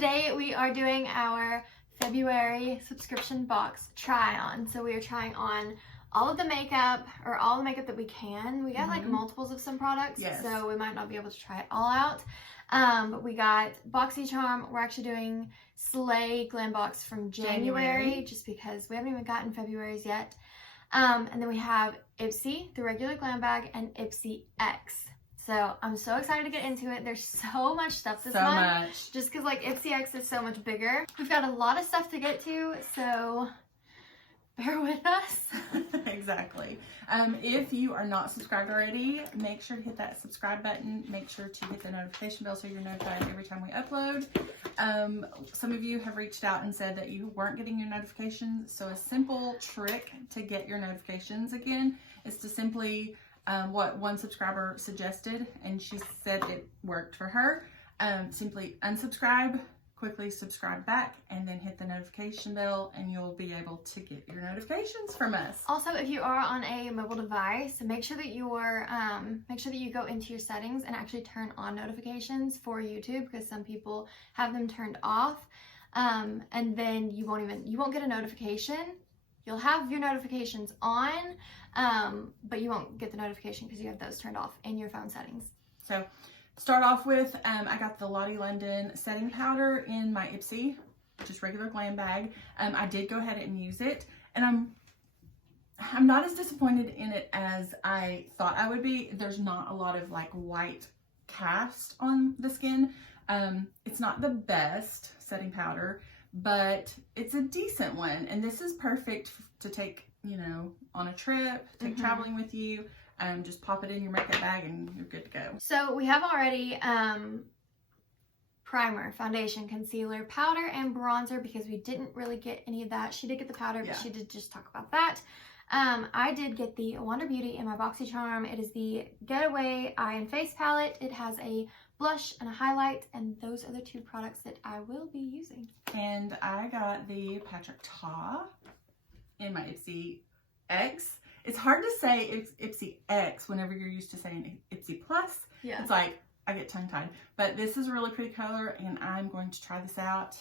Today we are doing our February subscription box try on. So we are trying on all of the makeup, or all the makeup that we can. We got like multiples of some products, so we might not be able to try it all out. But we got BoxyCharm. We're actually doing Slay Glam Box from January, just because we haven't even gotten February's yet. And then we have Ipsy, the regular glam bag, and Ipsy X. So I'm so excited to get into it. There's so much stuff this month. Just because like Ipsy X is so much bigger. We've got a lot of stuff to get to, so bear with us. Exactly. If you are not subscribed already, make sure to hit that subscribe button. Make sure to hit the notification bell so you're notified every time we upload. Some of you have reached out and said that you weren't getting your notifications. So a simple trick to get your notifications again is to simply, what one subscriber suggested, and she said it worked for her, simply unsubscribe, quickly subscribe back, and then hit the notification bell, and you'll be able to get your notifications from us. Also, if you are on a mobile device, make sure that you go into your settings and actually turn on notifications for YouTube, because some people have them turned off, and then you won't get a notification. You'll have your notifications on, but you won't get the notification because you have those turned off in your phone settings. So start off with, I got the Lottie London setting powder in my Ipsy, just regular glam bag. I did go ahead and use it, and I'm not as disappointed in it as I thought I would be. There's not a lot of like white cast on the skin. It's not the best setting powder, but it's a decent one, and this is perfect to take, you know, on a trip, take traveling with you. Just pop it in your makeup bag and you're good to go. So we have already primer, foundation, concealer, powder, and bronzer, because we didn't really get any of that. She did get the powder, but she did just talk about that. I did get the Wonder Beauty in my BoxyCharm. It is the Getaway Eye and Face Palette. It has a blush and a highlight, and those are the two products that I will be using. And I got the Patrick Ta in my Ipsy X. It's hard to say it's Ipsy X whenever you're used to saying Ipsy Plus. Yeah. It's like, I get tongue-tied. But this is a really pretty color, and I'm going to try this out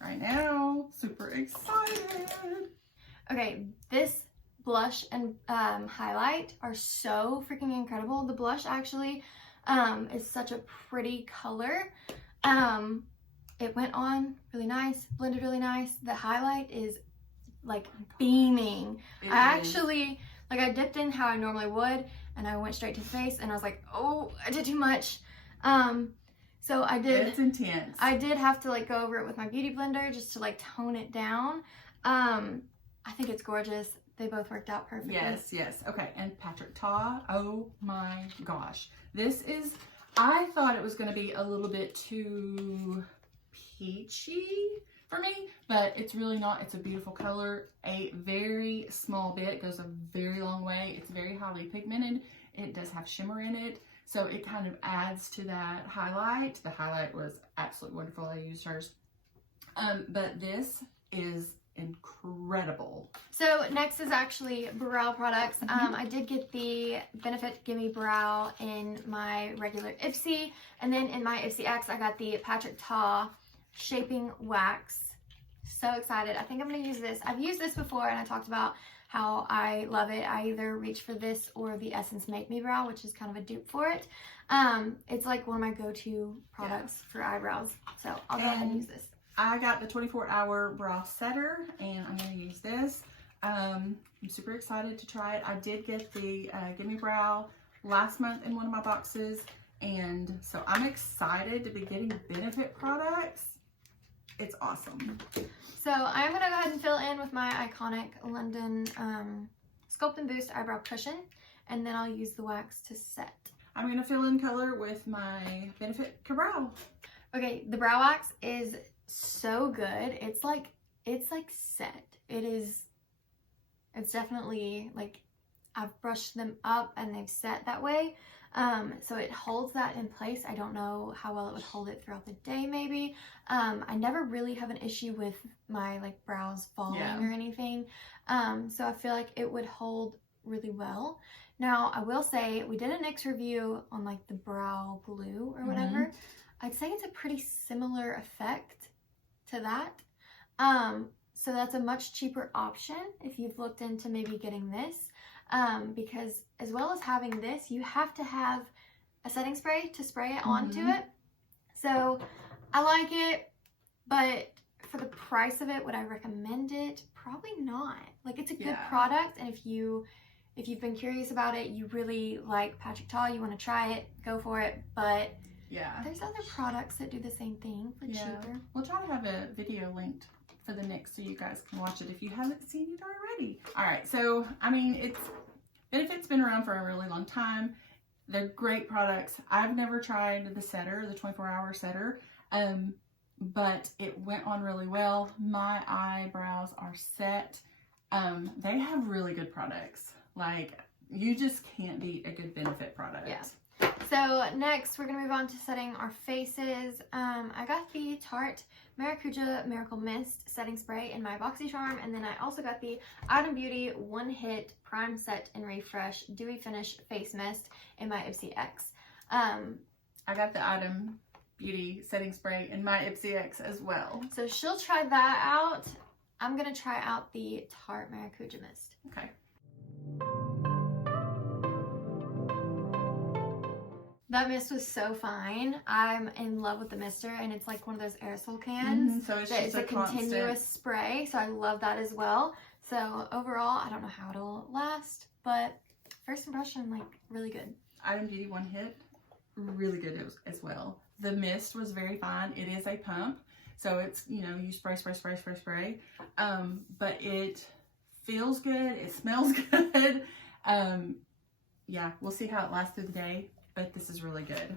right now. Super excited. Okay, this blush and highlight are so freaking incredible. The blush actually is such a pretty color. It went on really nice, blended really nice. The highlight is like beaming. I actually, like, I dipped in how I normally would, and I went straight to the face, and I was like, oh, I did too much. So I did. It's intense. I did have to like go over it with my beauty blender just to like tone it down. I think it's gorgeous. They both worked out perfectly. Yes, yes. Okay, and Patrick Ta, oh my gosh. This is, I thought it was going to be a little bit too peachy for me, but it's really not. It's a beautiful color. A very small bit goes a very long way. It's very highly pigmented. It does have shimmer in it, so it kind of adds to that highlight. The highlight was absolutely wonderful. I used hers. But this is incredible. So next is actually brow products. I did get the Benefit Gimme Brow in my regular Ipsy, and then in my Ipsy X I got the Patrick Ta Shaping Wax. So excited. I think I'm going to use this. I've used this before, and I talked about how I love it. I either reach for this or the Essence Make Me Brow, which is kind of a dupe for it. It's like one of my go-to products for eyebrows, so I'll go ahead and use this. I got the 24-hour brow setter, and I'm going to use this. I'm super excited to try it. I did get the Gimme Brow last month in one of my boxes, and so I'm excited to be getting Benefit products. It's awesome. So I'm going to go ahead and fill in with my iconic London Sculpt and Boost Eyebrow Cushion, and then I'll use the wax to set. I'm going to fill in color with my Benefit Brow. Okay, the brow wax is so good. It's like set. It's definitely like, I've brushed them up and they've set that way. So it holds that in place. I don't know how well it would hold it throughout the day, maybe. I never really have an issue with my like brows falling or anything. So I feel like it would hold really well. Now, I will say we did a NYX review on like the brow glue or whatever. I'd say it's a pretty similar effect to that. So that's a much cheaper option if you've looked into maybe getting this, because as well as having this, you have to have a setting spray to spray it onto it. So I like it, but for the price of it, would I recommend it? Probably not. Like, it's a good product, and if you've been curious about it, you really like Patrick Ta, you want to try it, go for it. But there's other products that do the same thing for cheaper. We'll try to have a video linked for the next so you guys can watch it if you haven't seen it already. All right, so I mean, Benefit's been around for a really long time. They're great products. I've never tried the setter, the 24-hour setter, but it went on really well. My eyebrows are set. They have really good products. Like, you just can't beat a good Benefit product. Yeah. So next, we're gonna move on to setting our faces. I got the Tarte Maracuja Miracle Mist setting spray in my BoxyCharm, and then I also got the Item Beauty One Hit Prime Set and Refresh Dewy Finish Face Mist in my Ipsy X. I got the Item Beauty setting spray in my Ipsy X as well. So she'll try that out. I'm gonna try out the Tarte Maracuja Mist. Okay. That mist was so fine. I'm in love with the mister, and it's like one of those aerosol cans. So it's a continuous spray, so I love that as well. So overall, I don't know how it'll last, but first impression, like, really good. Item Beauty One Hit, really good as well. The mist was very fine. It is a pump, so it's, you know, you spray. But it feels good. It smells good. Yeah, we'll see how it lasts through the day. But this is really good.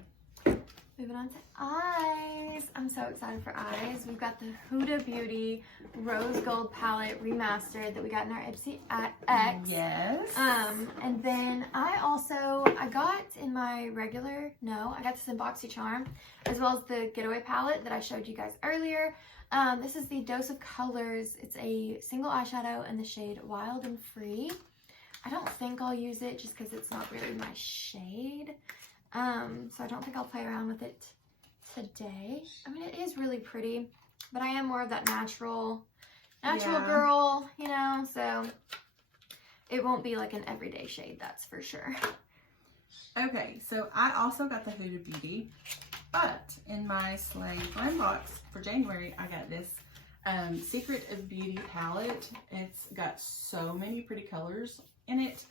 Moving on to eyes. I'm so excited for eyes. We've got the Huda Beauty Rose Gold Palette Remastered that we got in our Ipsy X. Yes. And then I got in my I got this in BoxyCharm, as well as the Getaway Palette that I showed you guys earlier. This is the Dose of Colors. It's a single eyeshadow in the shade Wild and Free. I don't think I'll use it just because it's not really my shade. So I don't think I'll play around with it today. I mean, it is really pretty, but I am more of that natural girl, you know, so it won't be like an everyday shade, that's for sure. Okay, so I also got the Huda Beauty, but in my Slay Glam box for January, I got this Secret of Beauty palette. It's got so many pretty colors in it.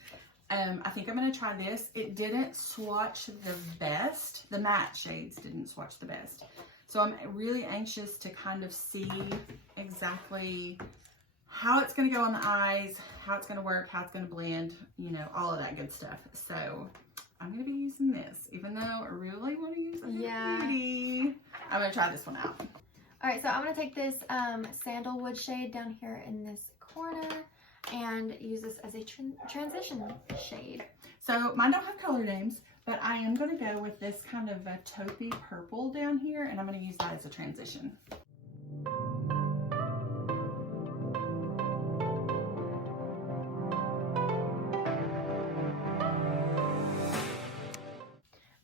I think I'm going to try this. It didn't swatch the best. The matte shades didn't swatch the best. So I'm really anxious to kind of see exactly how it's going to go on the eyes, how it's going to work, how it's going to blend, you know, all of that good stuff. So I'm going to be using this, even though I really want to use a Beauty. I'm going to try this one out. All right, so I'm going to take this sandalwood shade down here in this corner and use this as a transition shade. So mine don't have color names, but I am going to go with this kind of a taupey purple down here, and I'm going to use that as a transition.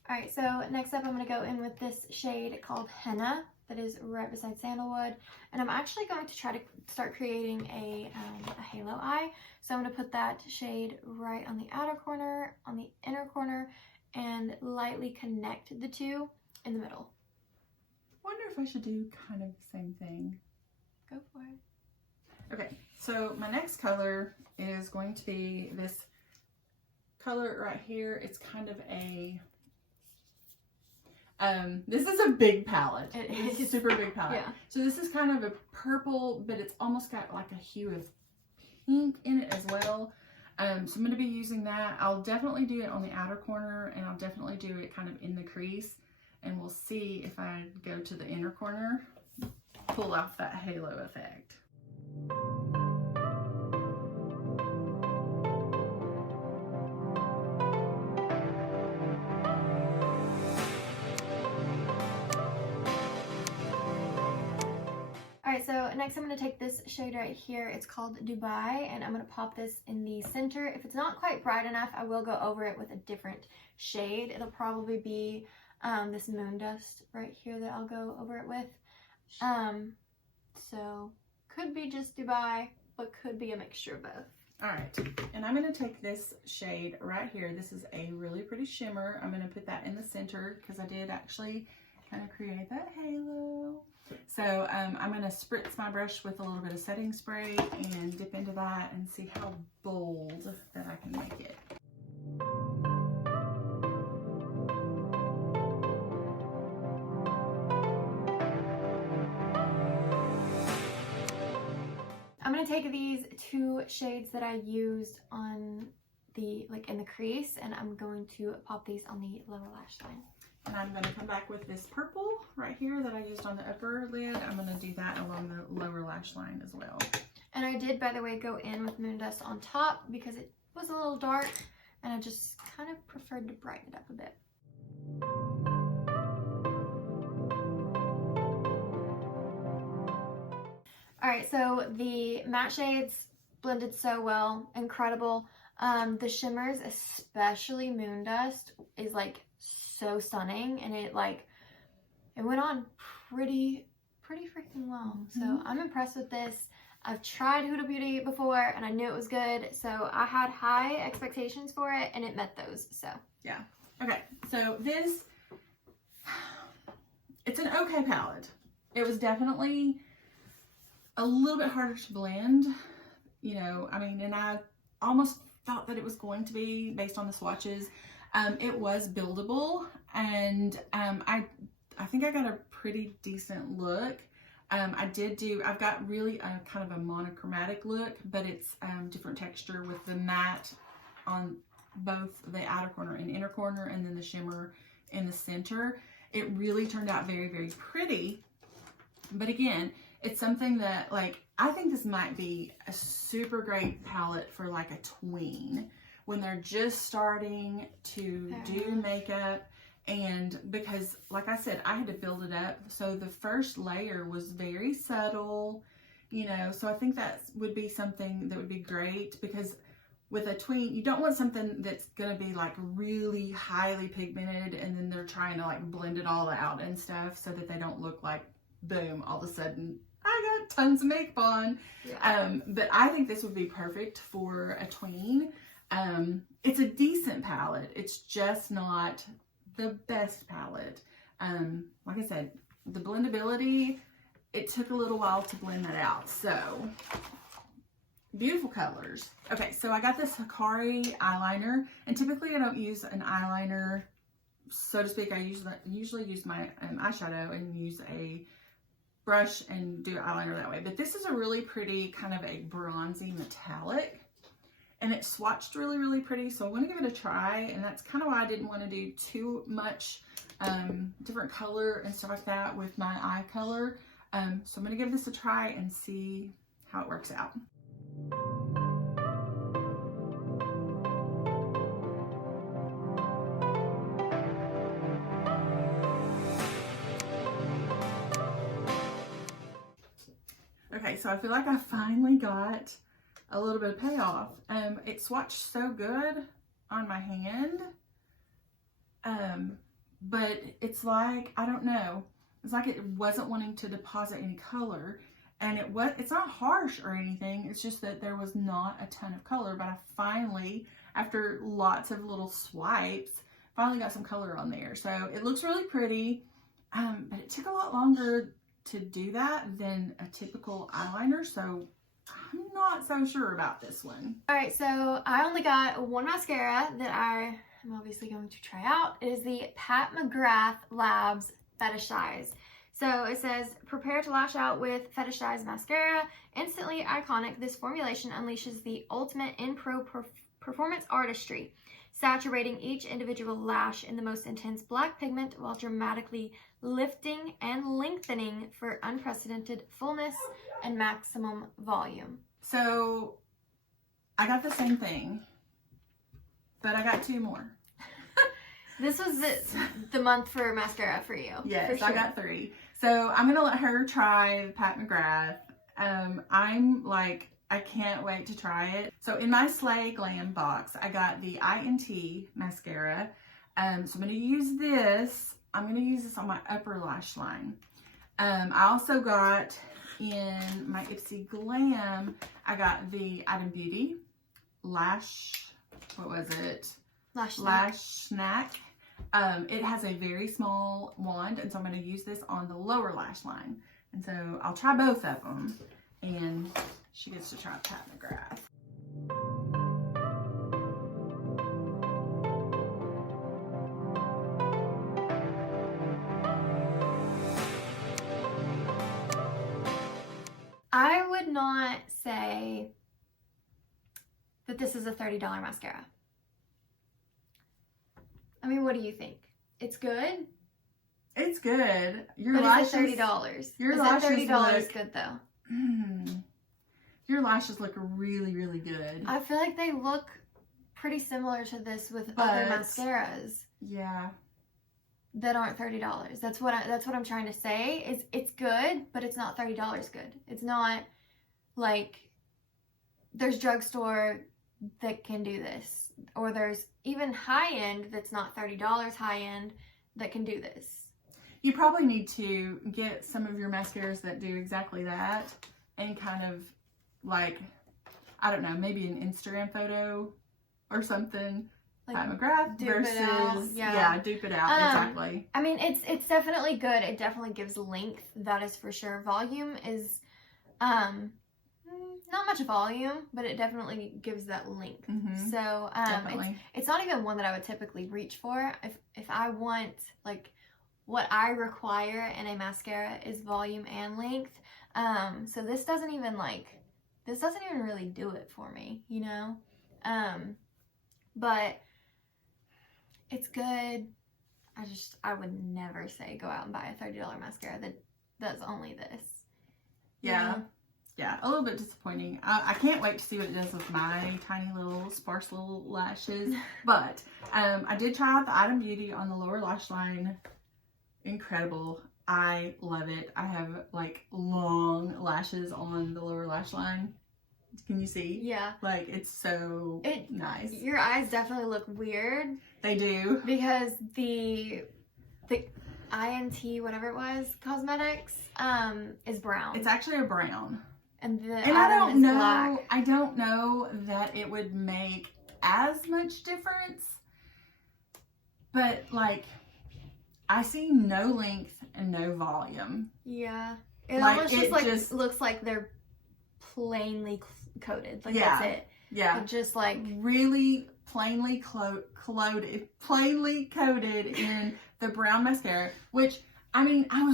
Alright, so next up I'm going to go in with this shade called Henna that is right beside Sandalwood, and I'm actually going to try to start creating a halo eye. So I'm going to put that shade right on the outer corner, on the inner corner, and lightly connect the two in the middle. Wonder if I should do kind of the same thing. Go for it. Okay, so my next color is going to be this color right here. It's kind of a this is a big palette. It's a super big palette. Yeah. So this is kind of a purple, but it's almost got like a hue of pink in it as well. So I'm going to be using that. I'll definitely do it on the outer corner, and I'll definitely do it kind of in the crease. And we'll see if I go to the inner corner, pull off that halo effect. Alright, so next I'm going to take this shade right here. It's called Dubai, and I'm going to pop this in the center. If it's not quite bright enough, I will go over it with a different shade. It'll probably be this Moon Dust right here that I'll go over it with. So could be just Dubai, but could be a mixture of both. All right, and I'm going to take this shade right here. This is a really pretty shimmer. I'm going to put that in the center because I did actually kind of create that halo. So I'm going to spritz my brush with a little bit of setting spray and dip into that and see how bold that I can make it. I'm going to take these two shades that I used on the, like in the crease, and I'm going to pop these on the lower lash line. And I'm going to come back with this purple right here that I used on the upper lid. I'm going to do that along the lower lash line as well. And I did, by the way, go in with Moon Dust on top because it was a little dark, and I just kind of preferred to brighten it up a bit. Alright, so the matte shades blended so well, incredible. The shimmers, especially Moon Dust, is like so stunning, and it went on pretty freaking long. So I'm impressed with this. I've tried Huda Beauty before and I knew it was good, so I had high expectations for it and it met those. So yeah. Okay, so this, it's an okay palette. It was definitely a little bit harder to blend, you know, I mean, and I almost thought that it was going to be based on the swatches. It was buildable, and I think I got a pretty decent look. I've got really a kind of a monochromatic look, but it's different texture with the matte on both the outer corner and inner corner, and then the shimmer in the center. It really turned out very, very pretty. But again, it's something that, like, I think this might be a super great palette for like a tween when they're just starting to do makeup. And because, like I said, I had to build it up. So the first layer was very subtle, you know, so I think that would be something that would be great, because with a tween, you don't want something that's going to be like really highly pigmented and then they're trying to like blend it all out and stuff so that they don't look like, boom, all of a sudden I got tons of makeup on. Yeah. But I think this would be perfect for a tween. It's a decent palette. It's just not the best palette. Like I said, the blendability, it took a little while to blend that out. So beautiful colors. Okay, so I got this Hakari eyeliner, and typically I don't use an eyeliner, so to speak. I usually use my eyeshadow and use a brush and do eyeliner that way. But this is a really pretty kind of a bronzy metallic, and it swatched really, really pretty. So I want to give it a try, and that's kind of why I didn't want to do too much different color and stuff like that with my eye color. So I'm going to give this a try and see how it works out. Okay, so I feel like I finally got a little bit of payoff. It swatched so good on my hand, but it's like, I don't know, it's like it wasn't wanting to deposit any color, and it's not harsh or anything, it's just that there was not a ton of color. But I finally, after lots of little swipes, finally got some color on there. So it looks really pretty, but it took a lot longer to do that than a typical eyeliner, so I'm not so sure about this one. Alright, so I only got one mascara that I am obviously going to try out. It is the Pat McGrath Labs Fetishize. So it says, prepare to lash out with Fetishize mascara. Instantly iconic, this formulation unleashes the ultimate in performance artistry, saturating each individual lash in the most intense black pigment while dramatically lifting and lengthening for unprecedented fullness and maximum volume. So I got the same thing, but I got two more. This was the month for mascara for you. Yes, for sure. I got three. So I'm gonna let her try the Pat McGrath. I'm like, I can't wait to try it. So in my Slay Glam box, I got the INT mascara. So I'm gonna use this I'm going to use this on my upper lash line. I also got in my Ipsy Glam, I got the Item Beauty Lash, what was it? Lash Snack. It has a very small wand, and so I'm going to use this on the lower lash line. And so I'll try both of them, and she gets to try Pat McGrath. I would not say that this is a $30 mascara. I mean, what do you think? It's good? It's good. Your but lashes, is it $30? Your is lashes $30 look, good though? Your lashes look really, really good. I feel like they look pretty similar to this with other mascaras. Yeah. That aren't $30. That's what I'm trying to say. Is it's good, but it's not $30 good. It's not like there's drugstore that can do this, or there's even high end that's not $30 high end that can do this. You probably need to get some of your mascaras that do exactly that, and kind of like, I don't know, maybe an Instagram photo or something. Like Mcgrath versus dupe it out. Exactly. I mean, it's definitely good. It definitely gives length. That is for sure. Volume is not much volume, but it definitely gives that length. Mm-hmm. So it's not even one that I would typically reach for. If I want, like, what I require in a mascara is volume and length. So this doesn't even really do it for me, you know. But it's good. I would never say go out and buy a $30 mascara that does only this. Yeah. Yeah, a little bit disappointing. I can't wait to see what it does with my tiny little sparse little lashes. But I did try out the Item Beauty on the lower lash line. Incredible. I love it. I have like long lashes on the lower lash line. Can you see? Yeah. Like, it's so nice. Your eyes definitely look weird. They do. Because the INT, whatever it was, cosmetics, is brown. It's actually a brown. And I don't know. Black. I don't know that it would make as much difference. But like, I see no length and no volume. Yeah. It almost just looks like they're plainly coated. Like, that's it. Yeah. It just like really plainly coated in the brown mascara, which, I mean, I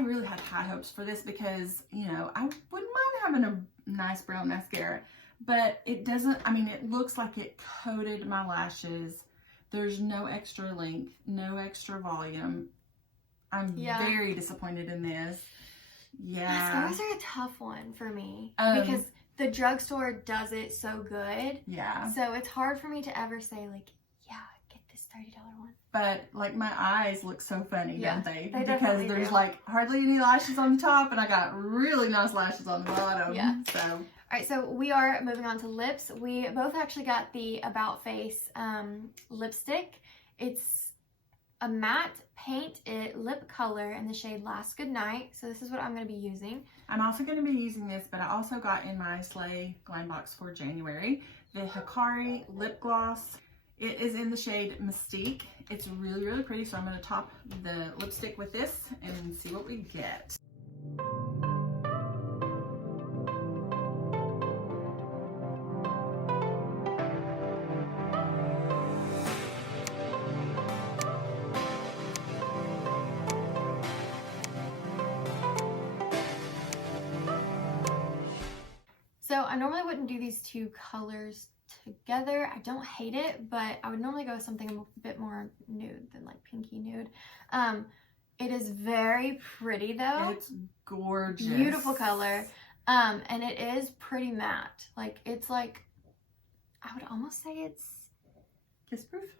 really had high hopes for this because, you know, I wouldn't mind having a nice brown mascara, but it doesn't. I mean, it looks like it coated my lashes. There's no extra length, no extra volume. I'm very disappointed in this. Yeah. Mascaras are a tough one for me because the drugstore does it so good. Yeah. So it's hard for me to ever say, like, yeah, get this $30 one. But like, my eyes look so funny, don't they? Because there's like hardly any lashes on the top, and I got really nice lashes on the bottom. Yeah. So. All right, so we are moving on to lips. We both actually got the About Face lipstick. It's a matte paint it lip color in the shade Last Goodnight. So this is what I'm going to be using. I'm also going to be using this, but I also got in my Slay Glam Box for January the Hakari lip gloss. It is in the shade Mystique. It's really, really pretty. So I'm going to top the lipstick with this and see what we get. So I normally wouldn't do these two colors together. I don't hate it, but I would normally go with something a bit more nude than like pinky nude. It is very pretty though. It's gorgeous. Beautiful color. And it is pretty matte. Like, it's like, I would almost say it's kiss proof.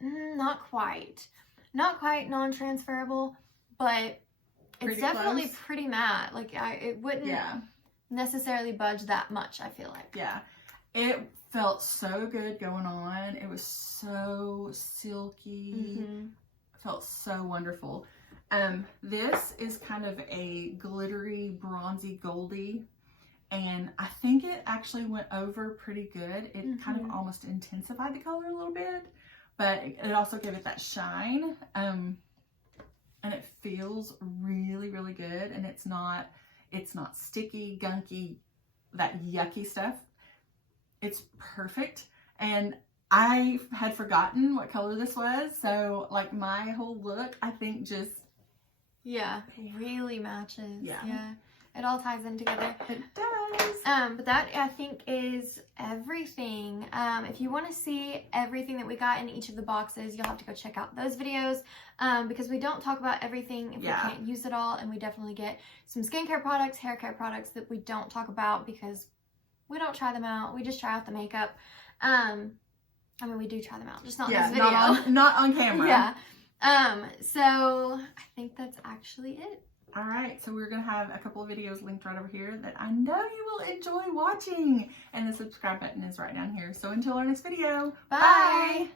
Not quite. Not quite non-transferable, but it's definitely close. Pretty matte. Like, it wouldn't necessarily budge that much, I feel like. Yeah. It felt so good going on. It was so silky. Felt so wonderful. This is kind of a glittery, bronzy, goldy, and I think it actually went over pretty good. It kind of almost intensified the color a little bit, but it also gave it that shine. And it feels really, really good, and it's not sticky, gunky, that yucky stuff. It's perfect, and I had forgotten what color this was, so like my whole look, I think just really matches. Yeah, it all ties in together. It does. But that, I think, is everything. If you want to see everything that we got in each of the boxes, you'll have to go check out those videos, because we don't talk about everything if we can't use it all, and we definitely get some skincare products, hair care products that we don't talk about because we don't try them out. We just try out the makeup. I mean, we do try them out, just not in this video. Not on camera. So I think that's actually it. All right, so we're going to have a couple of videos linked right over here that I know you will enjoy watching. And the subscribe button is right down here. So until our next video, bye.